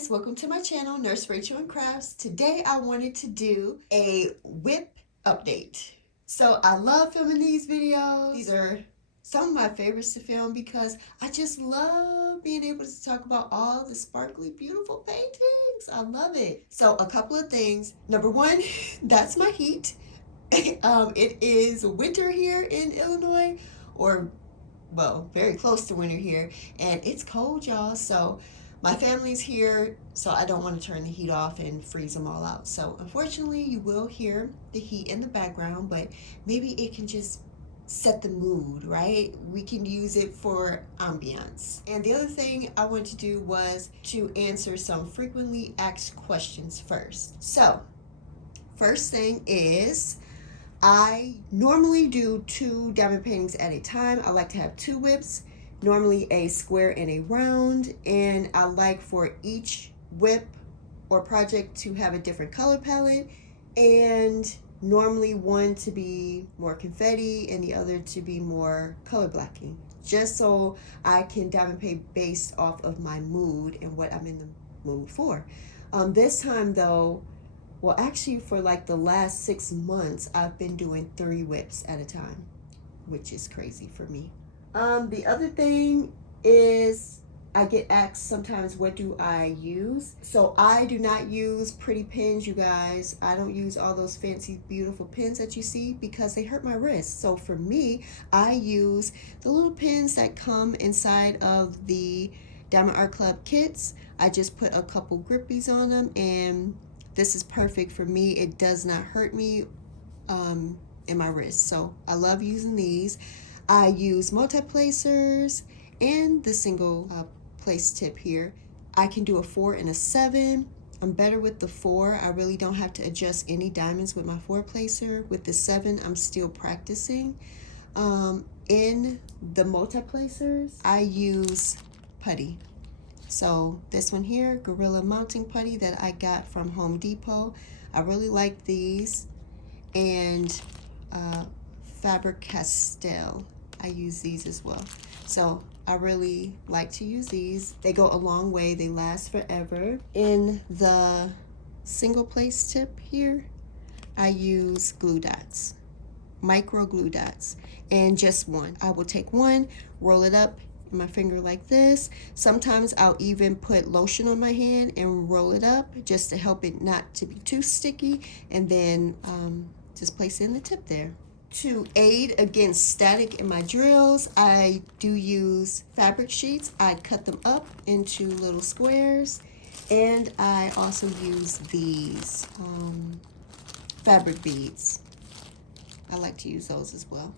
guys, welcome to my channel, Nurse Rachel and Crafts. Today I wanted to do a WIP update. So I love filming these videos. These are some of my favorites to film because I just love being able to talk about all the sparkly, beautiful paintings. I love it. So a couple of things. Number one, that's my heat. It is winter here in Illinois, or well, very close to winter here, and it's cold, y'all. So my family's here, so I don't want to turn the heat off and freeze them all out. So unfortunately, you will hear the heat in the background, but maybe it can just set the mood, right? We can use it for ambiance. And the other thing I wanted to do was to answer some frequently asked questions first. So first thing is, I normally do 2 diamond paintings at a time. I like to have 2 WIPs, normally a square and a round, and I like for each WIP or project to have a different color palette, and normally one to be more confetti and the other to be more color blocking, just so I can diamond paint based off of my mood and what I'm in the mood for. This time though, well, actually, for like the last 6 months, I've been doing 3 WIPs at a time, which is crazy for me. The other thing is I get asked sometimes, what do I use? So I do not use pretty pens, you guys. I don't use all those fancy, beautiful pens that you see because they hurt my wrist. So for me, I use the little pens that come inside of the Diamond Art Club kits. I just put a couple grippies on them, and this is perfect for me. It does not hurt me in my wrist. So I love using these. I use multi-placers and the single place tip here. I can do a 4 and a 7. I'm better with the 4. I really don't have to adjust any diamonds with my 4 placer. With the 7, I'm still practicing. In the multi-placers, I use putty. So this one here, Gorilla Mounting Putty that I got from Home Depot. I really like these. And Faber-Castell, I use these as well. So I really like to use these. They go a long way, they last forever. In the single place tip here, I use glue dots, micro glue dots, and just one. I will take one, roll it up my finger like this. Sometimes I'll even put lotion on my hand and roll it up just to help it not to be too sticky, and then just place it in the tip there. To aid against static in my drills, I do use fabric sheets. I cut them up into little squares, and I also use these fabric beads. I like to use those as well.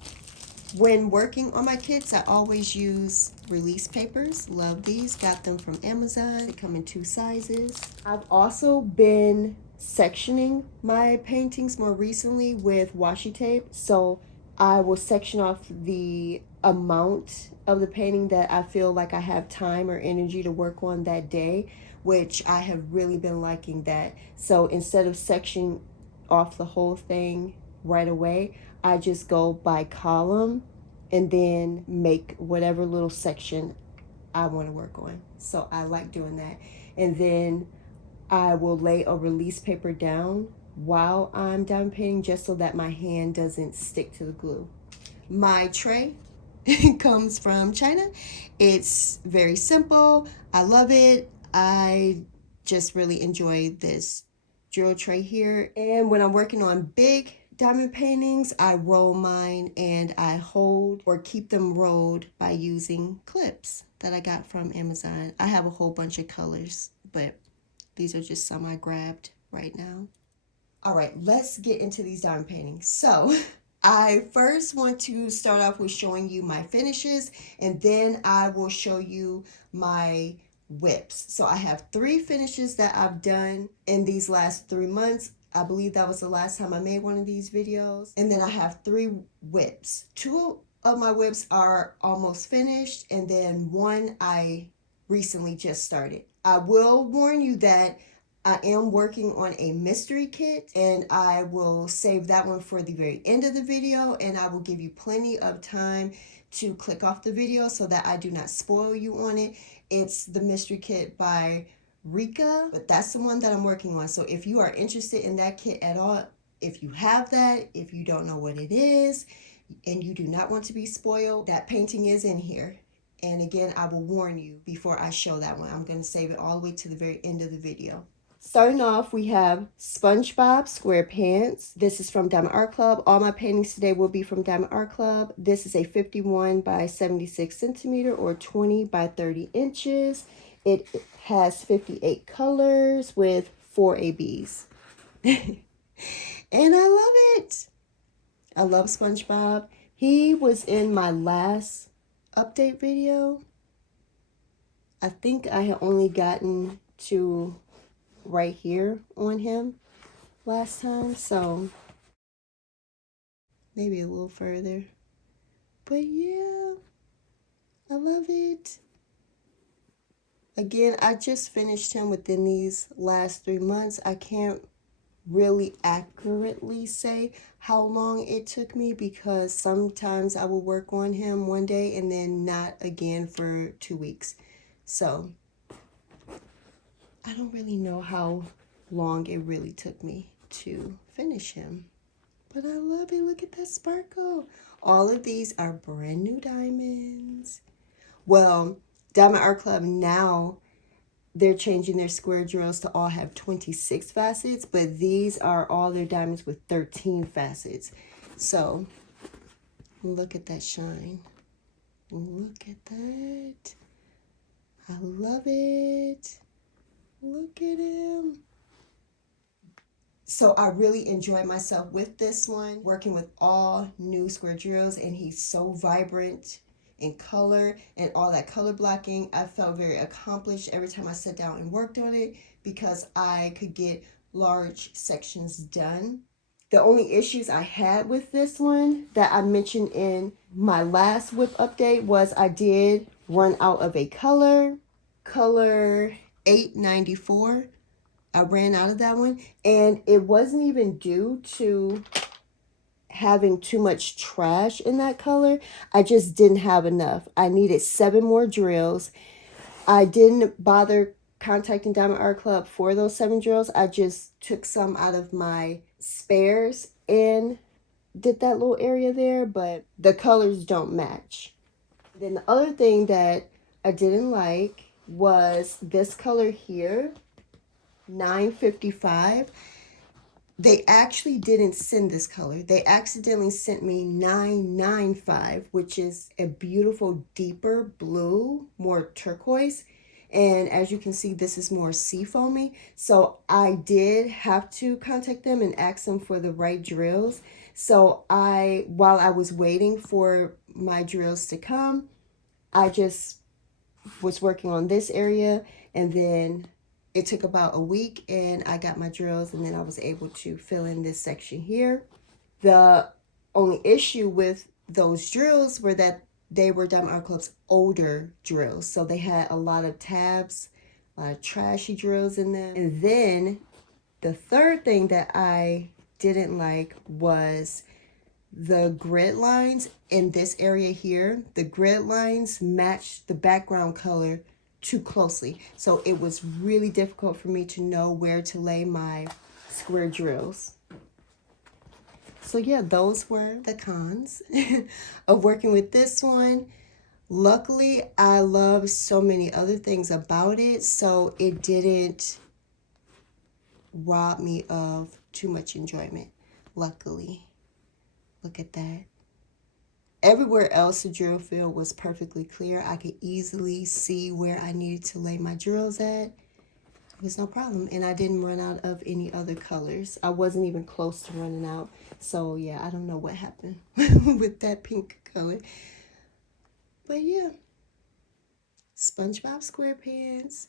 When working on my kits, I always use release papers. Love these. Got them from Amazon. They come in 2 sizes. I've also been sectioning my paintings more recently with washi tape. So I will section off the amount of the painting that I feel like I have time or energy to work on that day, which I have really been liking that. So instead of sectioning off the whole thing right away, I just go by column and then make whatever little section I want to work on. So I like doing that. And then I will lay a release paper down while I'm diamond painting, just so that my hand doesn't stick to the glue. My tray comes from China. It's very simple. I love it. I just really enjoy this drill tray here. And when I'm working on big diamond paintings, I roll mine and I hold or keep them rolled by using clips that I got from Amazon. I have a whole bunch of colors, but these are just some I grabbed right now. All right, let's get into these diamond paintings. So I first want to start off with showing you my finishes, and then I will show you my WIPs. So I have 3 finishes that I've done in these last 3 months. I believe that was the last time I made one of these videos. And then I have 3 WIPs. 2 of my WIPs are almost finished, and then 1 I recently just started. I will warn you that I am working on a mystery kit, and I will save that one for the very end of the video, and I will give you plenty of time to click off the video so that I do not spoil you on it. It's the mystery kit by Rika, but that's the one that I'm working on. So if you are interested in that kit at all, if you have that, if you don't know what it is, and you do not want to be spoiled, that painting is in here. And again, I will warn you before I show that one. I'm going to save it all the way to the very end of the video. Starting off, we have SpongeBob SquarePants. This is from Diamond Art Club. All my paintings today will be from Diamond Art Club. This is a 51 by 76 centimeter or 20 by 30 inches. It has 58 colors with 4 ABs. And I love it. I love SpongeBob. He was in my last update video. I think I had only gotten to right here on him last time, so maybe a little further. But yeah, I love it. Again, I just finished him within these last 3 months. I can't really accurately say how long it took me because sometimes I will work on him one day and then not again for 2 weeks. So I don't really know how long it really took me to finish him. But I love it. Look at that sparkle. All of these are brand new diamonds. Well, Diamond Art Club now, they're changing their square drills to all have 26 facets, but these are all their diamonds with 13 facets. So look at that shine. Look at that. I love it. Look at him. So I really enjoyed myself with this one, working with all new square drills, and he's so vibrant in color and all that color blocking. I felt very accomplished every time I sat down and worked on it because I could get large sections done. The only issues I had with this one that I mentioned in my last WIP update was I did run out of a color 894. I ran out of that one, and it wasn't even due to having too much trash in that color. I just didn't have enough. I needed 7 more drills. I didn't bother contacting Diamond Art Club for those 7 drills. I just took some out of my spares and did that little area there, but the colors don't match. Then the other thing that I didn't like was this color here, 955. They actually didn't send this color. They accidentally sent me 995, which is a beautiful deeper blue, more turquoise. And as you can see, this is more seafoamy. So I did have to contact them and ask them for the right drills. So while I was waiting for my drills to come, I just was working on this area, and then it took about a week and I got my drills, and then I was able to fill in this section here. The only issue with those drills were that they were Diamond Art Club's older drills. So they had a lot of tabs, a lot of trashy drills in them. And then the third thing that I didn't like was the grid lines in this area here. The grid lines matched the background color too closely, so it was really difficult for me to know where to lay my square drills. So yeah, those were the cons of working with this one. Luckily, I love so many other things about it, so it didn't rob me of too much enjoyment, luckily. Look at that. Everywhere else the drill field was perfectly clear. I could easily see where I needed to lay my drills at. It was no problem. And I didn't run out of any other colors. I wasn't even close to running out. So yeah, I don't know what happened with that pink color. But yeah, SpongeBob SquarePants.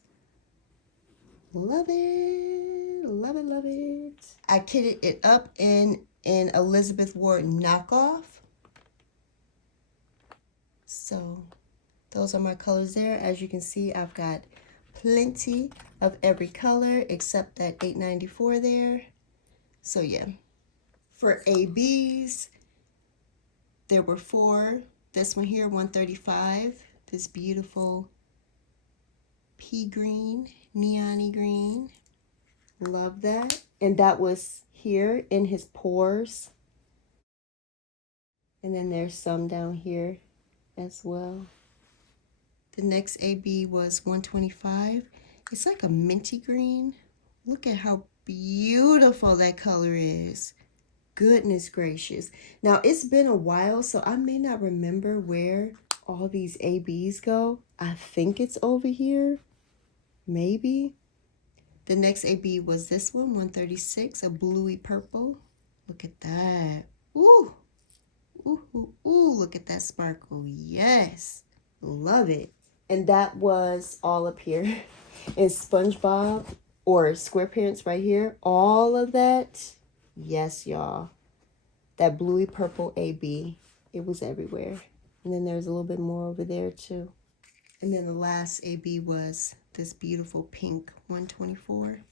Love it. Love it, love it. I kitted it up in an Elizabeth Ward knockoff. So those are my colors there. As you can see, I've got plenty of every color except that 894 there. So yeah, for ABs, there were 4. This one here, 135. This beautiful pea green, neon-y green. Love that. And that was here in his pores. And then there's some down here as well. The next AB was 125. It's like a minty green. Look at how beautiful that color is. Goodness gracious. Now, it's been a while, so I may not remember where all these ABs go. I think it's over here. Maybe. The next AB was this one, 136, a bluey purple. Look at that. Ooh. Ooh, ooh, ooh, look at that sparkle. Yes. Love it. And that was all up here in SpongeBob or SquarePants right here. All of that. Yes, y'all. That bluey purple AB. It was everywhere. And then there's a little bit more over there too. And then the last AB was this beautiful pink 124.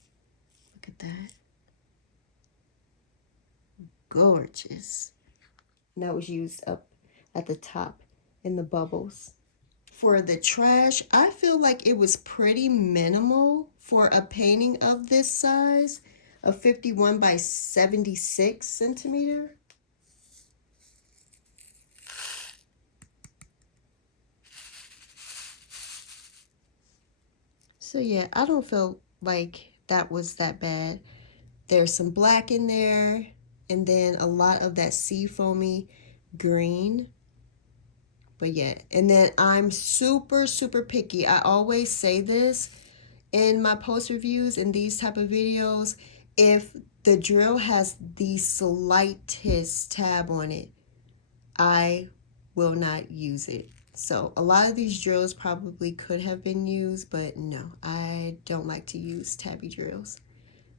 Look at that. Gorgeous. And that was used up at the top in the bubbles. For the trash, I feel like it was pretty minimal for a painting of this size, a 51 by 76 centimeter. So yeah, I don't feel like that was that bad. There's some black in there, and then a lot of that sea foamy green. But yeah, and then I'm super, super picky. I always say this in my post reviews and these type of videos. If the drill has the slightest tab on it, I will not use it. So a lot of these drills probably could have been used, but no, I don't like to use tabby drills.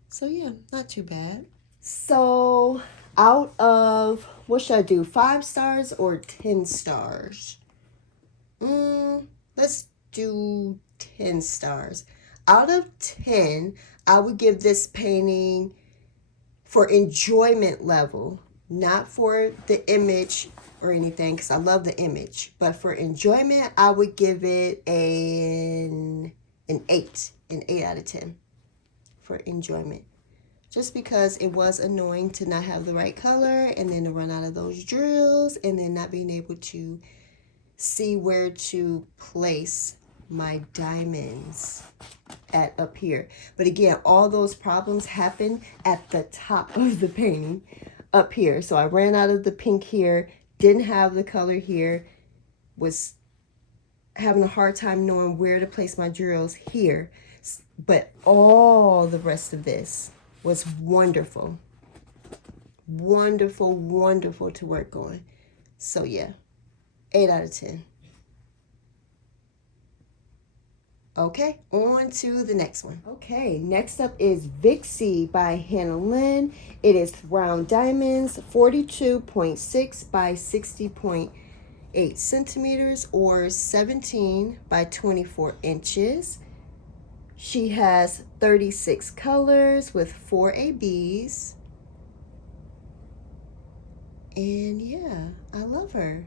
So yeah, not too bad. So out of, what should I do, 5 stars or 10 stars? Let's do 10 stars. Out of 10, I would give this painting, for enjoyment level, not for the image or anything, because I love the image, but for enjoyment, I would give it an 8 out of 10 for enjoyment. Just because it was annoying to not have the right color and then to run out of those drills and then not being able to see where to place my diamonds at up here. But again, all those problems happen at the top of the painting up here. So I ran out of the pink here, didn't have the color here, was having a hard time knowing where to place my drills here. But all the rest of this was wonderful. Wonderful, wonderful to work on. So yeah, 8 out of 10. Okay, on to the next one. Okay, next up is Vixie by Hannah Lynn. It is round diamonds, 42.6 by 60.8 centimeters or 17 by 24 inches. She has 36 colors with 4 ABs. And yeah, I love her.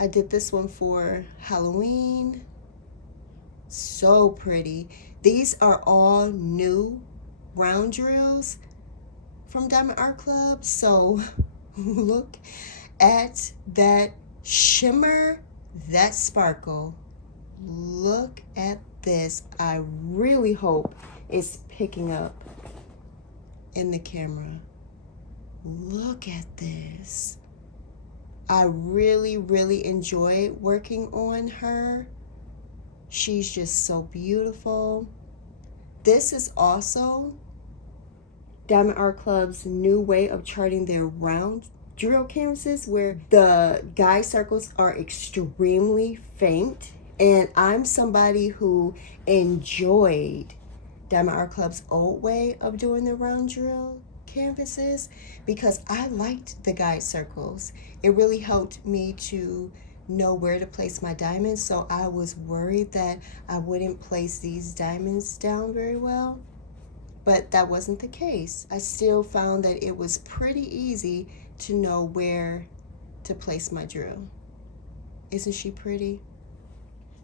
I did this one for Halloween. So pretty. These are all new round drills from Diamond Art Club. So look at that shimmer, that sparkle. Look at this. I really hope it's picking up in the camera. Look at this. I really, really enjoy working on her. She's just so beautiful. This is also Diamond Art Club's new way of charting their round drill canvases, where the guide circles are extremely faint. And I'm somebody who enjoyed Diamond Art Club's old way of doing the round drill canvases because I liked the guide circles. It really helped me to know where to place my diamonds, so I was worried that I wouldn't place these diamonds down very well, but that wasn't the case. I still found that it was pretty easy to know where to place my drill. Isn't she pretty?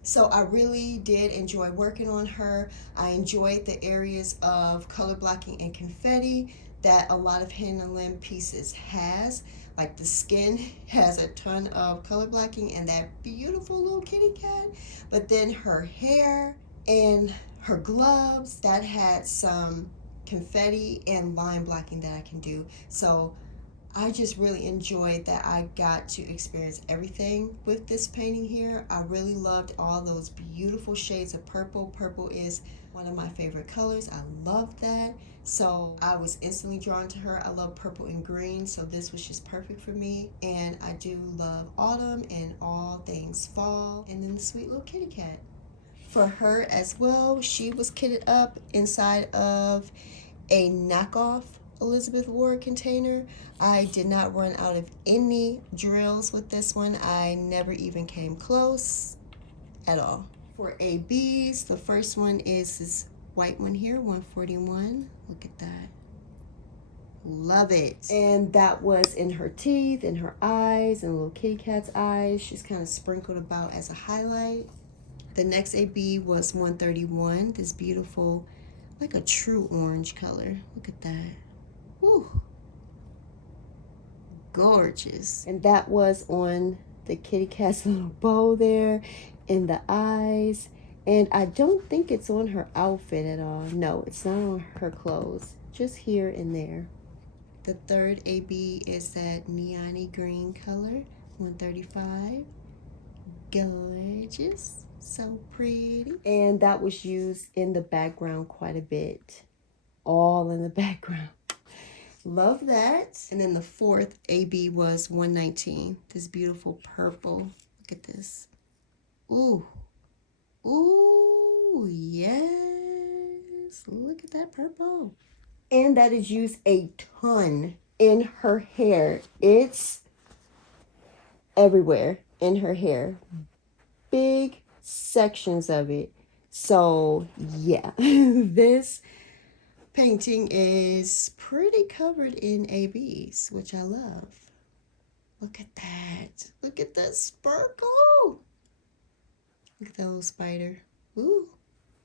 So I really did enjoy working on her. I enjoyed the areas of color blocking and confetti that a lot of Hand and Limb pieces has. Like the skin has a ton of color blocking and that beautiful little kitty cat. But then her hair and her gloves, that had some confetti and line blocking that I can do. So I just really enjoyed that I got to experience everything with this painting here. I really loved all those beautiful shades of purple. Purple is one of my favorite colors. I love that. So I was instantly drawn to her. I love purple and green, so this was just perfect for me. And I do love autumn and all things fall. And then the sweet little kitty cat. For her as well, she was kitted up inside of a knockoff Elizabeth Ward container. I did not run out of any drills with this one. I never even came close at all. For ABs, the first one is this white one here, 141. Look at that. Love it. And that was in her teeth, in her eyes, and little kitty cat's eyes. She's kind of sprinkled about as a highlight. The next AB was 131, this beautiful, like a true orange color. Look at that. Woo. Gorgeous. And that was on the kitty cat's little bow there, in the eyes. And I don't think it's on her outfit at all. No, it's not on her clothes, just here and there. The third AB is that neon-y green color, 135. Gorgeous. So pretty. And that was used in the background quite a bit. All in the background. Love that. And then the fourth AB was 119. This beautiful purple. Look at this. Ooh. Ooh, yes. Look at that purple. And that is used a ton in her hair. It's everywhere in her hair. Big sections of it. So yeah, this painting is pretty covered in ABs, which I love. Look at that. Look at that sparkle. Look at that little spider. Ooh.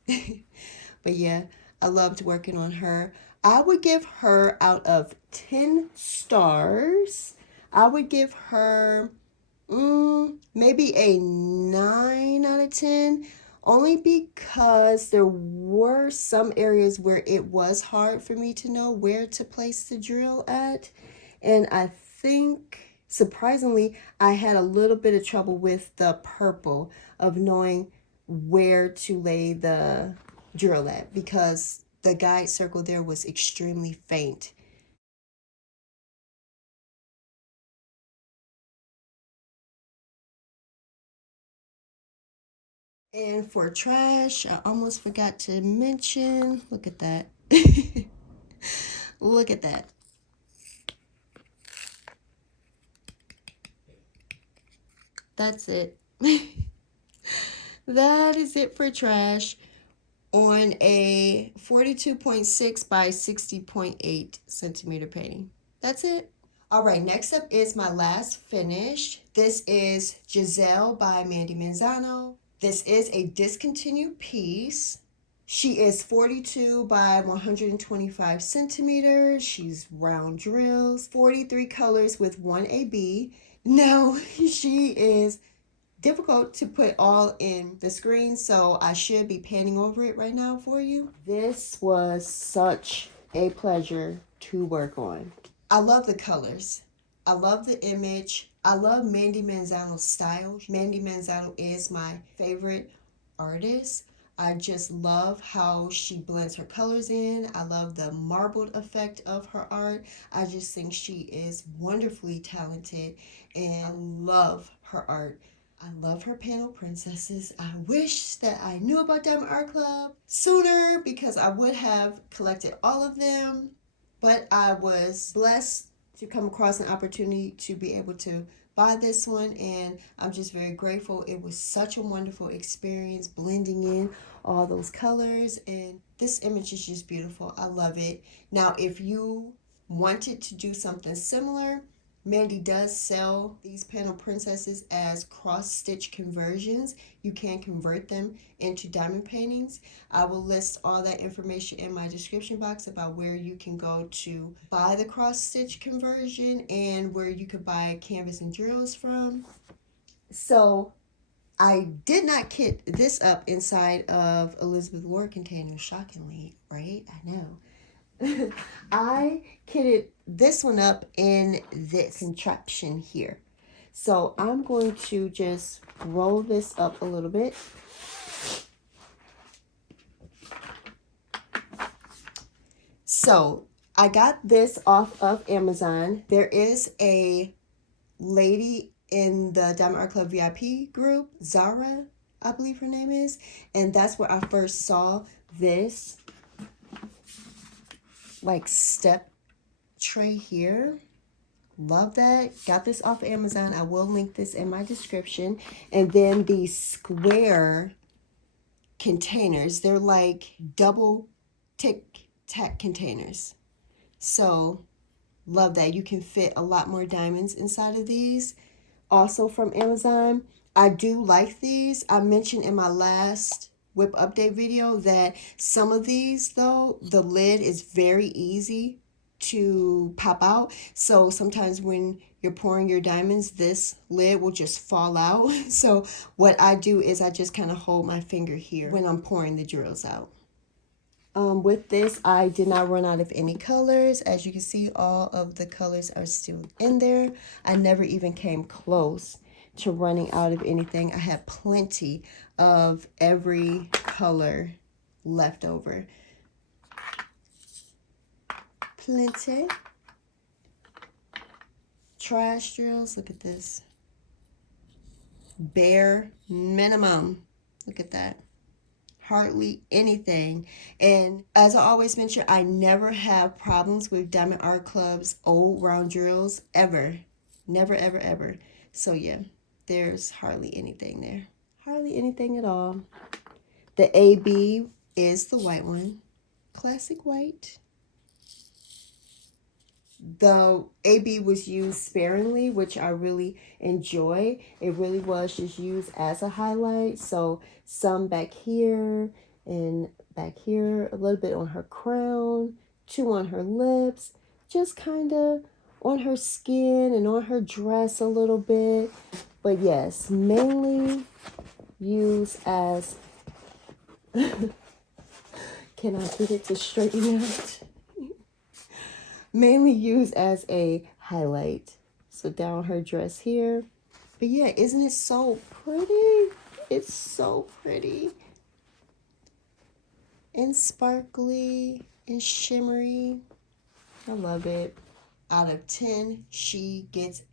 But yeah, I loved working on her. I would give her, out of 10 stars, I would give her maybe a 9 out of 10, only because there were some areas where it was hard for me to know where to place the drill at. And I think, surprisingly, I had a little bit of trouble with the purple of knowing where to lay the drill at, because the guide circle there was extremely faint. And for trash, I almost forgot to mention, look at that. Look at that. That's it. That is it for trash on a 42.6 by 60.8 centimeter painting. That's it. All right, next up is my last finish. This is Giselle by Mandy Manzano. This is a discontinued piece. She is 42 by 125 centimeters. She's round drills, 43 colors with 1 AB. Now, she is difficult to put all in the screen, so I should be panning over it right now for you. This was such a pleasure to work on. I love the colors. I love the image. I love Mandy Manzano's style. Mandy Manzano is my favorite artist. I just love how she blends her colors in. I love the marbled effect of her art. I just think she is wonderfully talented, and I love her art. I love her panel princesses. I wish that I knew about Diamond Art Club sooner, because I would have collected all of them. But I was blessed to come across an opportunity to be able to buy this one, and I'm just very grateful. It was such a wonderful experience blending in all those colors, and this image is just beautiful. I love it. Now, if you wanted to do something similar, Mandy does sell these panel princesses as cross-stitch conversions. You can convert them into diamond paintings. I will list all that information in my description box about where you can go to buy the cross-stitch conversion and where you could buy canvas and drills from. So I did not kit this up inside of Elizabeth Ward containers, shockingly, right? I know. I kitted this one up in this contraption here. So I'm going to just roll this up a little bit. So I got this off of Amazon. There is a lady in the Diamond Art Club VIP group, Zara, I believe her name is, and that's where I first saw this like step tray here. Love that. Got this off Amazon. I will link this in my description. And then these square containers, they're like double tic-tac containers. So love that. You can fit a lot more diamonds inside of these. Also from Amazon. I do like these. I mentioned in my last WIP update video that some of these, though, the lid is very easy to pop out. So sometimes when you're pouring your diamonds, this lid will just fall out. So what I do is I just kind of hold my finger here when I'm pouring the drills out. With this, I did not run out of any colors. As you can see, all of the colors are still in there. I never even came close to running out of anything. I had plenty of every color left over. Plenty. Trash drills, look at this. Bare minimum. Look at that. Hardly anything. And as I always mention, I never have problems with Diamond Art Club's old round drills ever. Never, ever, ever. So yeah, there's hardly anything there. Hardly anything at all. The AB is the white one. Classic white. The AB was used sparingly, which I really enjoy. It really was just used as a highlight. So some back here and back here, a little bit on her crown, 2 on her lips, just kind of on her skin and on her dress a little bit. But yes, mainly used as, can I get it to straighten out? Mainly used as a highlight. So down her dress here. But yeah, isn't it so pretty? It's so pretty. And sparkly and shimmery. I love it. Out of 10, she gets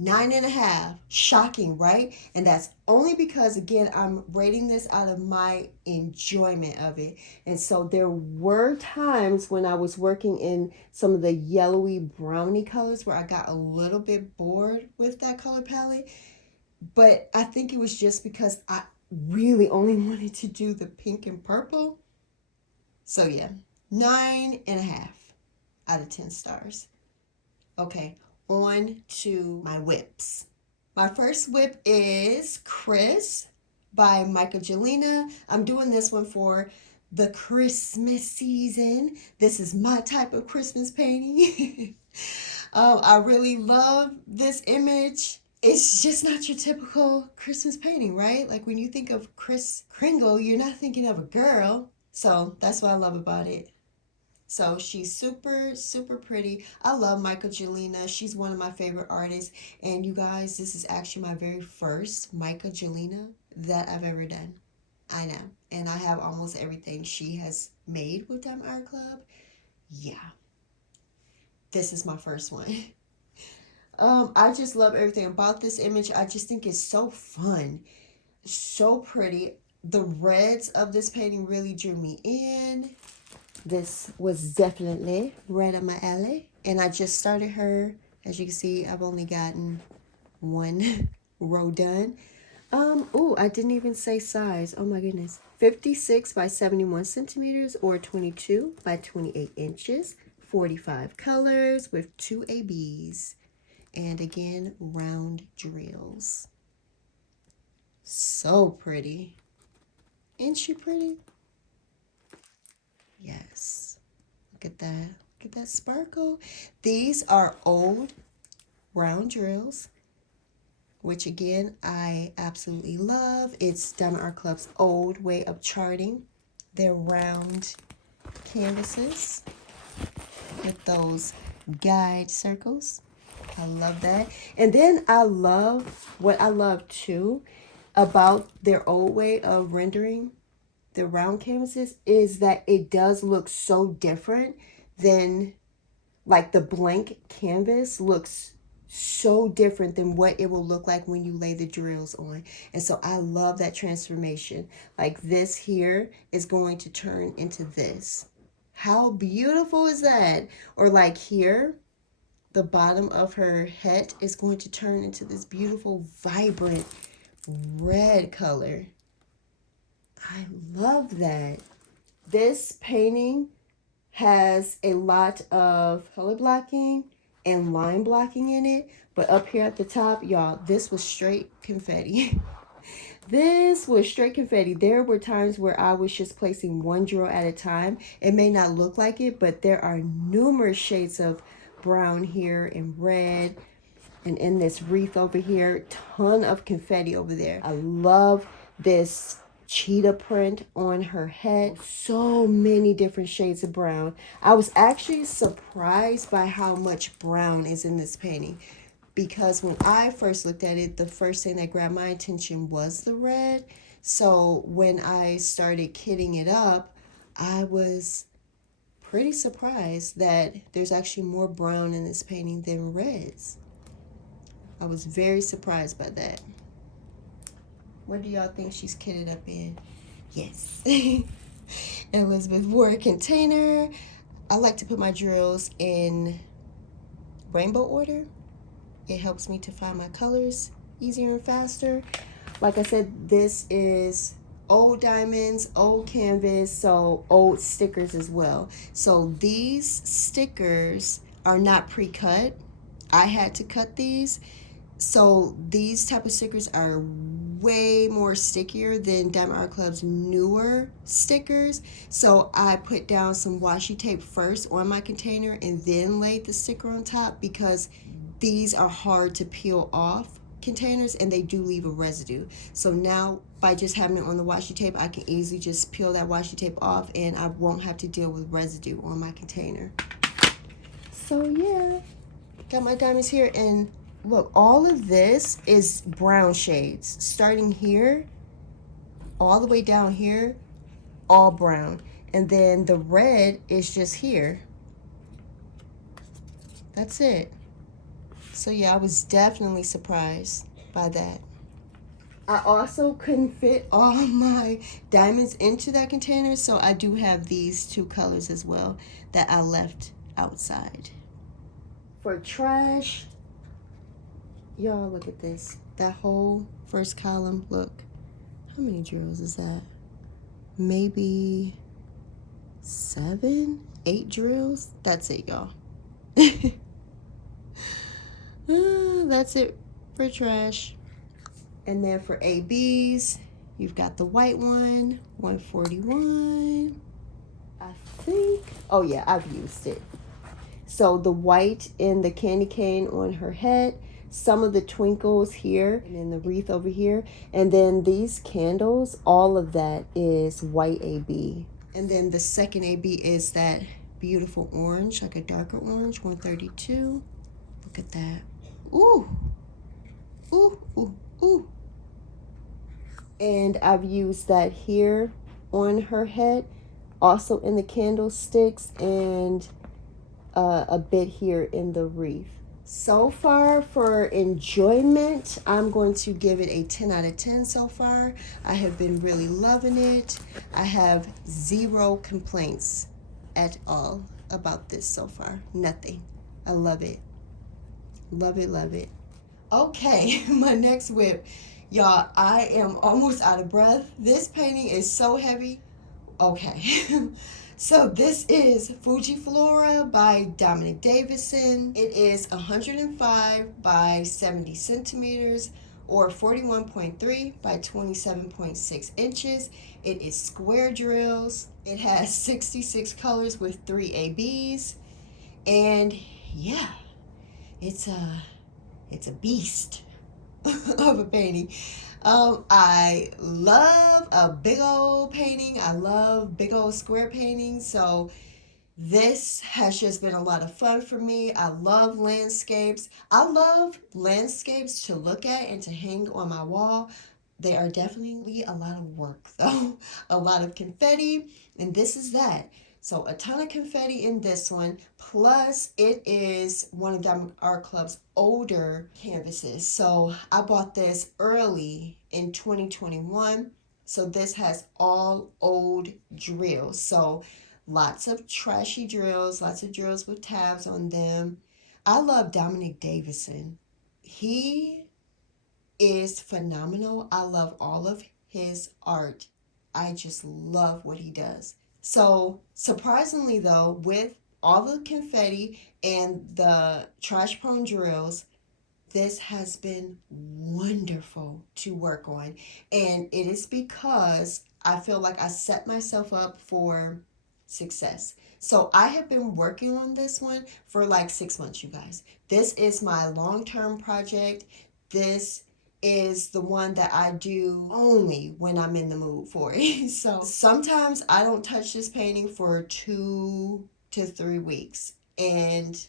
9.5. Shocking, right? And that's only because, again, I'm rating this out of my enjoyment of it. And so there were times when I was working in some of the yellowy brownie colors where I got a little bit bored with that color palette. But I think it was just because I really only wanted to do the pink and purple. So yeah, 9.5 out of 10 stars. Okay. On to my WIPs. My first WIP is Chris by Michaelgelina. I'm doing this one for the Christmas season. This is my type of Christmas painting. I really love this image. It's just not your typical Christmas painting, right? Like when you think of Kris Kringle, you're not thinking of a girl. So that's what I love about it. So she's super, super pretty. I love Michaelgelina. She's one of my favorite artists. And you guys, this is actually my very first Michaelgelina that I've ever done. I know. And I have almost everything she has made with Diamond Art Club. Yeah. This is my first one. I just love everything about this image. I just think it's so fun. So pretty. The reds of this painting really drew me in. This was definitely right up my alley. And I just started her. As you can see, I've only gotten 1 row done. Oh, I didn't even say size. Oh my goodness. 56 by 71 centimeters or 22 by 28 inches. 45 colors with 2 ABs. And again, round drills. So pretty. Isn't she pretty? Yes. Look at that. Look at that sparkle. These are old round drills, which again, I absolutely love. It's Diamond Art Club's old way of charting. They're round canvases with those guide circles. I love that. And then I love, what I love too about their old way of rendering the round canvases is that it does look so different than, like, the blank canvas looks so different than what it will look like when you lay the drills on. And so I love that transformation. Like, this here is going to turn into this. How beautiful is that? Or like here, the bottom of her head is going to turn into this beautiful, vibrant red color. I love that. This painting has a lot of color blocking and line blocking in it, but up here at the top, y'all, this was straight confetti. This was straight confetti. There were times where I was just placing one drill at a time. It may not look like it, but there are numerous shades of brown here and red, and in this wreath over here, ton of confetti over there. I love this cheetah print on her head. So many different shades of brown. I was actually surprised by how much brown is in this painting, because when I first looked at it, the first thing that grabbed my attention was the red. So when I started kitting it up, I was pretty surprised that there's actually more brown in this painting than reds. I was very surprised by that. What do y'all think she's kitted up in? Yes. Elizabeth wore a container. I like to put my drills in rainbow order. It helps me to find my colors easier and faster. Like I said, this is old diamonds, old canvas, so old stickers as well. So these stickers are not pre-cut. I had to cut these. So these type of stickers are way more stickier than Diamond Art Club's newer stickers. So I put down some washi tape first on my container and then laid the sticker on top, because these are hard to peel off containers and they do leave a residue. So now by just having it on the washi tape, I can easily just peel that washi tape off and I won't have to deal with residue on my container. So yeah, got my diamonds here, and look, all of this is brown shades. Starting here, all the way down here, all brown. And then the red is just here. That's it. So yeah, I was definitely surprised by that. I also couldn't fit all my diamonds into that container, so I do have these two colors as well that I left outside. For trash, y'all, look at this. That whole first column, look. How many drills is that? Maybe 7, 8 drills? That's it, y'all. That's it for trash. And then for ABs, you've got the white one, 141. I think, oh yeah, I've used it. So the white in the candy cane on her head, some of the twinkles here, and then the wreath over here. And then these candles, all of that is white AB. And then the second AB is that beautiful orange, like a darker orange, 132. Look at that. Ooh, ooh, ooh, ooh. And I've used that here on her head, also in the candlesticks, and a bit here in the wreath. So far for enjoyment, I'm going to give it a 10 out of 10 so far. I have been really loving it. I have 0 complaints at all about this so far. Nothing. I love it. Love it, love it. Okay, my next WIP. Y'all, I am almost out of breath. This painting is so heavy. Okay. So this is Fujiflora by Dominic Davison. It is 105 by 70 centimeters or 41.3 by 27.6 inches. It is square drills. It has 66 colors with 3 ABs. And yeah, it's a beast of a painting. I love a big old painting. I love big old square paintings. So this has just been a lot of fun for me. I love landscapes. I love landscapes to look at and to hang on my wall. They are definitely a lot of work though. A lot of confetti, and this is that. So a ton of confetti in this one, plus it is one of Diamond Art Club's older canvases. So I bought this early in 2021. So this has all old drills. So lots of trashy drills, lots of drills with tabs on them. I love Dominic Davison. He is phenomenal. I love all of his art. I just love what he does. So, surprisingly though, with all the confetti and the trash prone drills, this has been wonderful to work on. And it is because I feel like I set myself up for success. So I have been working on this one for like 6 months, you guys. This is my long-term project. This is the one that I do only when I'm in the mood for it. So sometimes I don't touch this painting for 2 to 3 weeks. And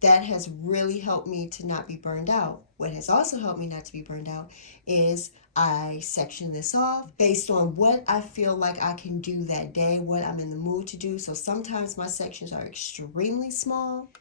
that has really helped me to not be burned out. What has also helped me not to be burned out is I section this off based on what I feel like I can do that day, what I'm in the mood to do. So sometimes my sections are extremely small.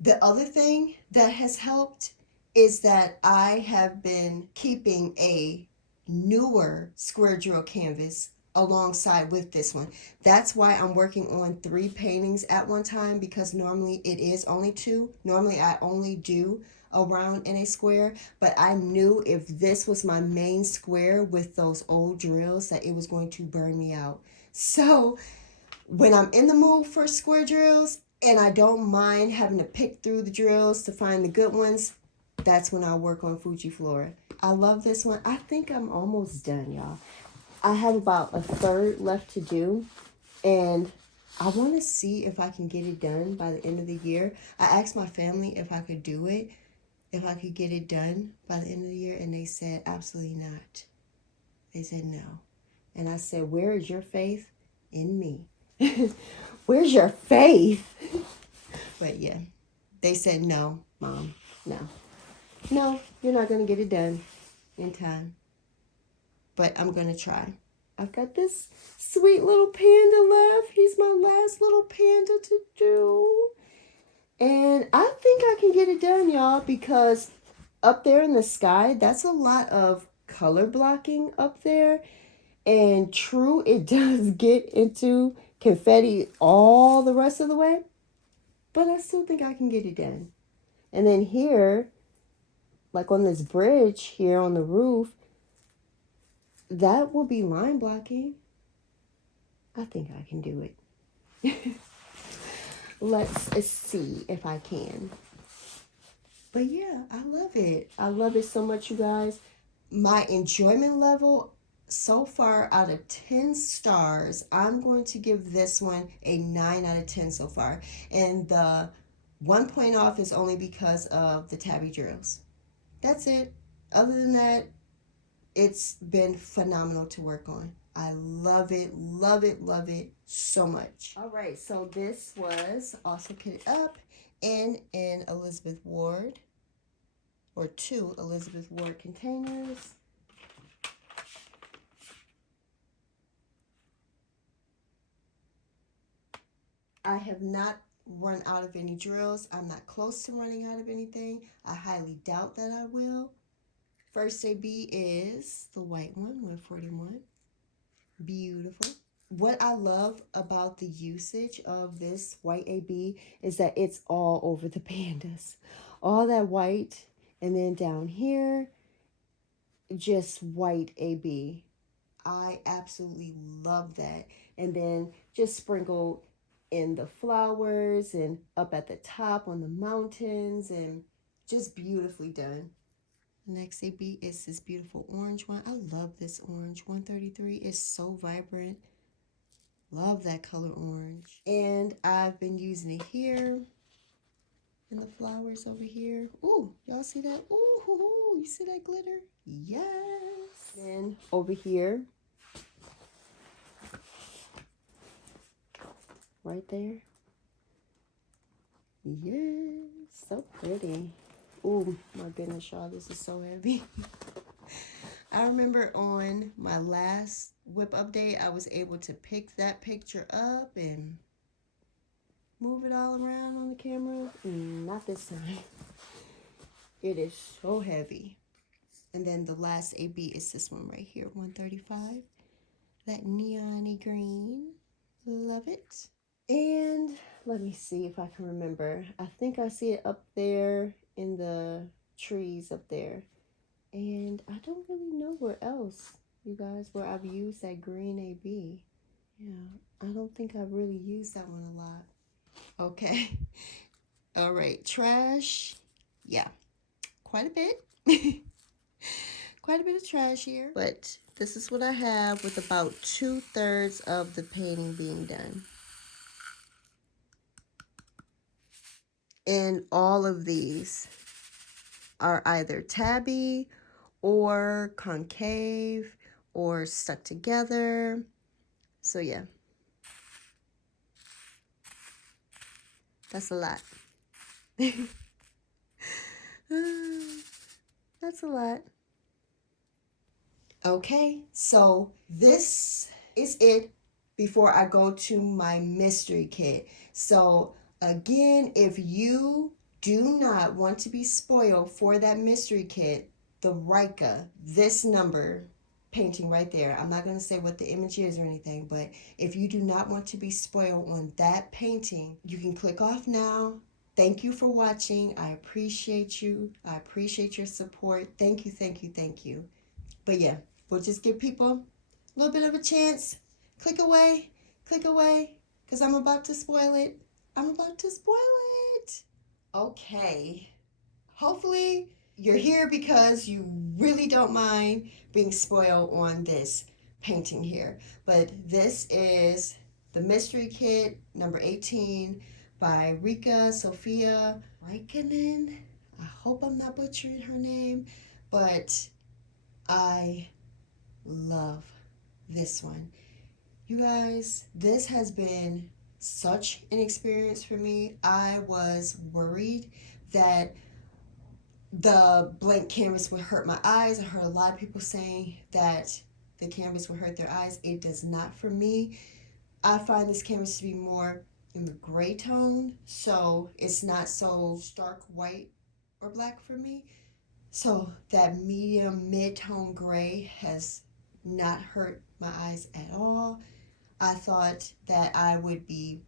The other thing that has helped is that I have been keeping a newer square drill canvas alongside with this one. That's why I'm working on 3 paintings at one time, because normally it is only 2. Normally I only do a round and a square, but I knew if this was my main square with those old drills that it was going to burn me out. So when I'm in the mood for square drills and I don't mind having to pick through the drills to find the good ones, that's when I work on Fujiflora. I love this one. I think I'm almost done, y'all. I have about a third left to do, and I want to see if I can get it done by the end of the year. I asked my family if I could do it, if I could get it done by the end of the year, and they said absolutely not. They said no. And I said, where is your faith in me? Where's your faith? But yeah, they said no, Mom, no. No, you're not going to get it done in time. But I'm going to try. I've got this sweet little panda left. He's my last little panda to do. And I think I can get it done, y'all, because up there in the sky, that's a lot of color blocking up there. And true, it does get into confetti all the rest of the way. But I still think I can get it done. And then here, like on this bridge here on the roof, that will be line blocking. I think I can do it. Let's see if I can. But yeah, I love it. I love it so much, you guys. My enjoyment level so far, out of 10 stars, I'm going to give this one a 9 out of 10 so far. And the 1 point off is only because of the tabby drills. That's it. Other than that, it's been phenomenal to work on. I love it so much. All right, so this was also kitted up in an Elizabeth Ward, or 2 Elizabeth Ward containers. I have not run out of any drills. I'm not close to running out of anything. I highly doubt that I will. First AB is the white one, 141. Beautiful. What I love about the usage of this white AB is that it's all over the pandas. All that white, and then down here, just white AB. I absolutely love that. And then just sprinkled in the flowers and up at the top on the mountains, and just beautifully done. The next AB is this beautiful orange one. I love this orange. 133 is so vibrant. Love that color orange. And I've been using it here in the flowers over here. Ooh, y'all see that? Ooh, you see that glitter? Yes. Then over here, right there. Yes, so pretty. Ooh, my goodness, y'all, this is so heavy. I remember on my last WIP update, I was able to pick that picture up and move it all around on the camera. Not this time. It is so heavy. And then the last AB is this one right here, 135. That neon-y green. Love it. And let me see if I can remember. I think I see it up there in the trees up there. And I don't really know where else, you guys, where I've used that green AB. Yeah, I don't think I've really used that one a lot. Okay. All right, trash. Yeah, quite a bit. Quite a bit of trash here. But this is what I have with about 2/3 of the painting being done. And all of these are either tabby or concave or stuck together. So yeah, that's a lot. That's a lot. Okay, so this is it before I go to my mystery kit. So again, if you do not want to be spoiled for that mystery kit, the Rika, this number painting right there, I'm not going to say what the image is or anything, but if you do not want to be spoiled on that painting, you can click off now. Thank you for watching. I appreciate you. I appreciate your support. Thank you, thank you, thank you. But yeah, we'll just give people a little bit of a chance. Click away, because I'm about to spoil it. I'm about to spoil it. Okay. Hopefully you're here because you really don't mind being spoiled on this painting here. But this is the mystery kit number 18 by Rika Sofia Raikkonen. I hope I'm not butchering her name, but I love this one. You guys, this has been such an experience for me. I was worried that the blank canvas would hurt my eyes. I heard a lot of people saying that the canvas would hurt their eyes. It does not for me. I find this canvas to be more in the gray tone, so it's not so stark white or black for me. So that medium mid-tone gray has not hurt my eyes at all. I thought that I would be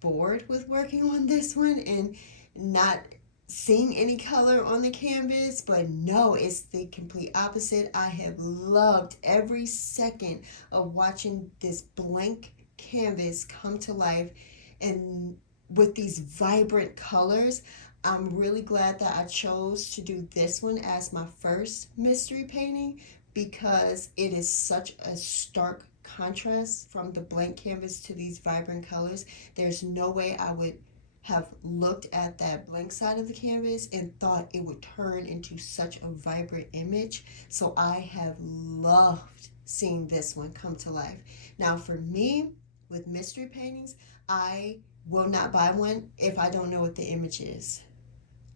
bored with working on this one and not seeing any color on the canvas, but no, it's the complete opposite. I have loved every second of watching this blank canvas come to life, and with these vibrant colors. I'm really glad that I chose to do this one as my first mystery painting because it is such a stark contrast from the blank canvas to these vibrant colors. There's no way I would have looked at that blank side of the canvas and thought it would turn into such a vibrant image. So I have loved seeing this one come to life. Now for me, with mystery paintings, I will not buy one if I don't know what the image is.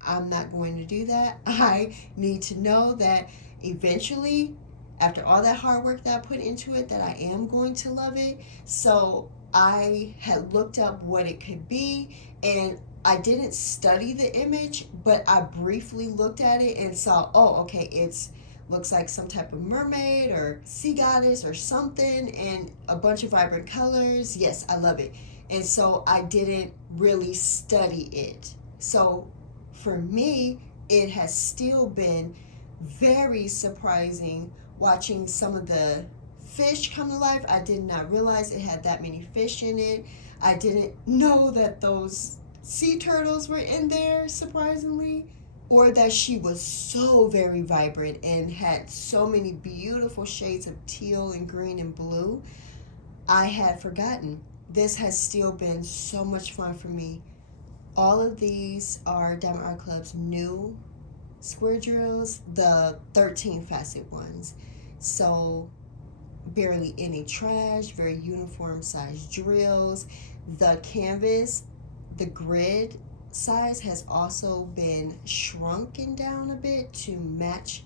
I'm not going to do that. I need to know that eventually, after all that hard work that I put into it, that I am going to love it. So I had looked up what it could be, and I didn't study the image, but I briefly looked at it and saw, oh, okay, it's looks like some type of mermaid or sea goddess or something, and a bunch of vibrant colors. Yes, I love it. And so I didn't really study it. So for me, it has still been very surprising watching some of the fish come to life. I did not realize it had that many fish in it. I didn't know that those sea turtles were in there, surprisingly, or that she was so very vibrant and had so many beautiful shades of teal and green and blue. I had forgotten. This has still been so much fun for me. All of these are Diamond Art Club's new square drills, the 13 facet ones. So barely any trash, very uniform size drills. The canvas, the grid size has also been shrunken down a bit to match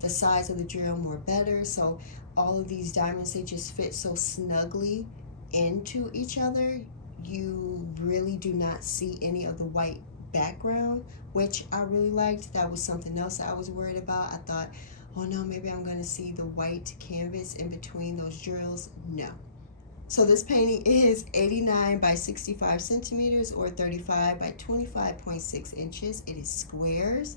the size of the drill more better. So all of these diamonds, they just fit so snugly into each other. You really do not see any of the white background, which I really liked. That was something else I was worried about. I thought, oh no, maybe I'm going to see the white canvas in between those drills. No. So this painting is 89 by 65 centimeters or 35 by 25.6 inches. It is squares,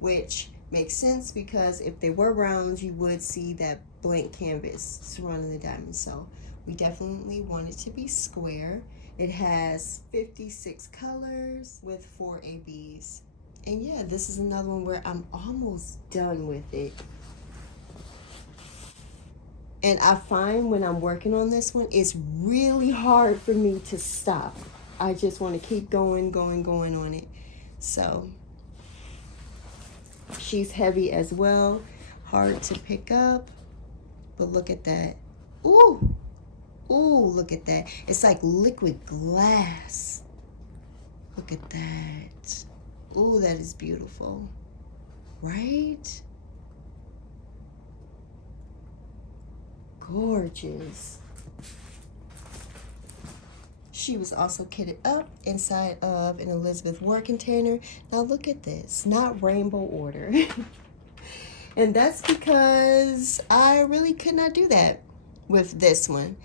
which makes sense because if they were rounds, you would see that blank canvas surrounding the diamond. So we definitely want it to be square. It has 56 colors with 4 ABs. And yeah, this is another one where I'm almost done with it. And I find when I'm working on this one, it's really hard for me to stop. I just want to keep going on it. So she's heavy as well, hard to pick up. But look at that. Ooh, ooh, look at that. It's like liquid glass. Look at that. Ooh, that is beautiful. Right? Gorgeous. She was also kitted up inside of an Elizabeth Ward container. Now look at this, not rainbow order. And that's because I really could not do that with this one.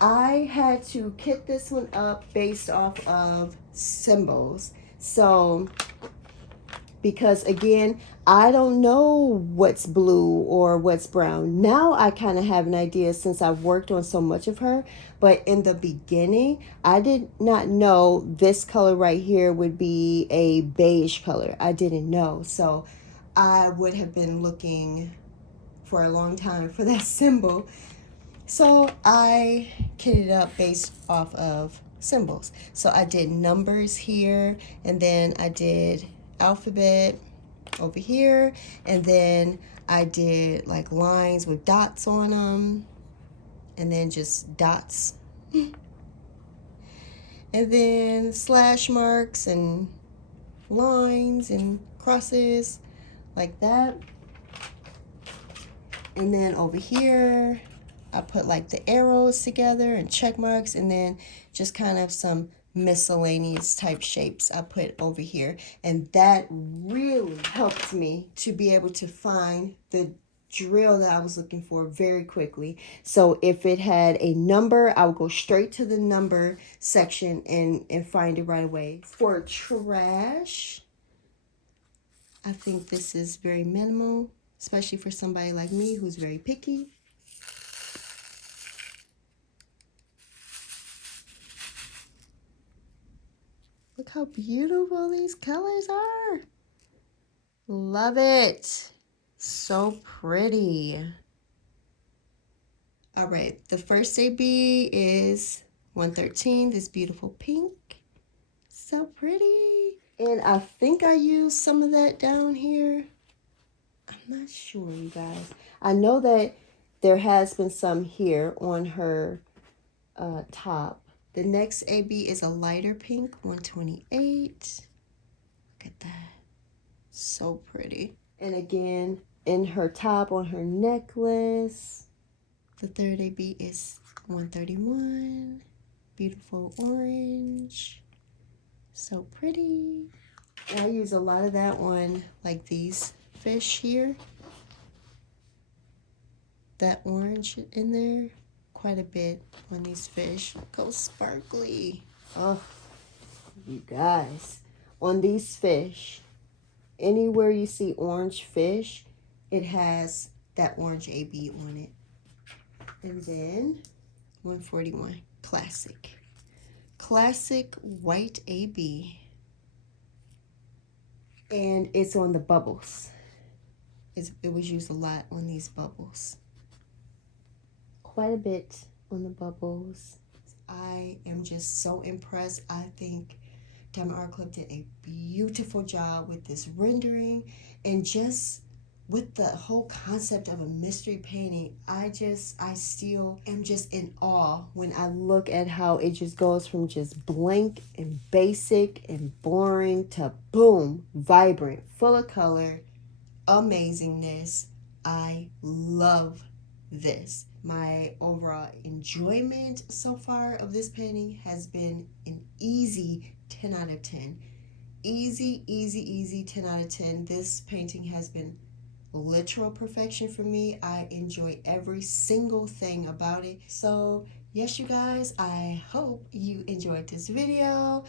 I had to kit this one up based off of symbols. So, because again, I don't know what's blue or what's brown. Now I kind of have an idea since I've worked on so much of her. But in the beginning, I did not know this color right here would be a beige color. I didn't know. So I would have been looking for a long time for that symbol. So I kitted up based off of symbols. So I did numbers here, and then I did alphabet over here, and then I did like lines with dots on them, and then just dots, and then slash marks and lines and crosses like that. And then over here I put like the arrows together and check marks, and then just kind of some miscellaneous type shapes I put over here. And that really helped me to be able to find the drill that I was looking for very quickly. So if it had a number, I would go straight to the number section and find it right away. For trash, I think this is very minimal, especially for somebody like me who's very picky. Look how beautiful these colors are. Love it. So pretty. All right, the first AB is 113, this beautiful pink. So pretty. And I think I used some of that down here. I'm not sure, you guys. I know that there has been some here on her top. The next AB is a lighter pink, 128. Look at that. So pretty. And again, in her top on her necklace. The third AB is 131. Beautiful orange. So pretty. And I use a lot of that on like these fish here. That orange in there. Quite a bit on these fish. Look how sparkly. Oh, you guys. On these fish, anywhere you see orange fish, it has that orange AB on it. And then 141, classic. Classic white AB. And it's on the bubbles. It was used a lot on these bubbles. Quite a bit on the bubbles. I am just so impressed. I think Diamond Art Club did a beautiful job with this rendering, and just with the whole concept of a mystery painting. I still am just in awe when I look at how it just goes from just blank and basic and boring to boom, vibrant, full of color, amazingness. I love this. My overall enjoyment so far of this painting has been an easy 10 out of 10. Easy 10 out of 10. This painting has been literal perfection for me. I enjoy every single thing about it. So yes, you guys, I hope you enjoyed this video,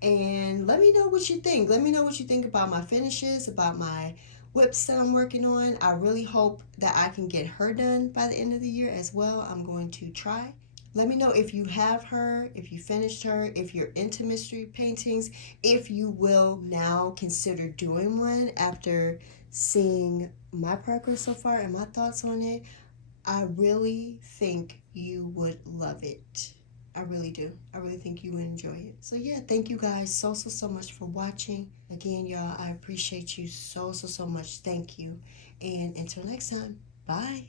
and let me know what you think. Let me know what you think about my finishes, about my whips that I'm working on. I really hope that I can get her done by the end of the year as well. I'm going to try. Let me know if you have her, if you finished her, if you're into mystery paintings, if you will now consider doing one after seeing my progress so far and my thoughts on it. I really think you would love it. I really do. I really think you would enjoy it. So yeah, thank you guys so much for watching. Again, y'all, I appreciate you so much. Thank you. And until next time, bye.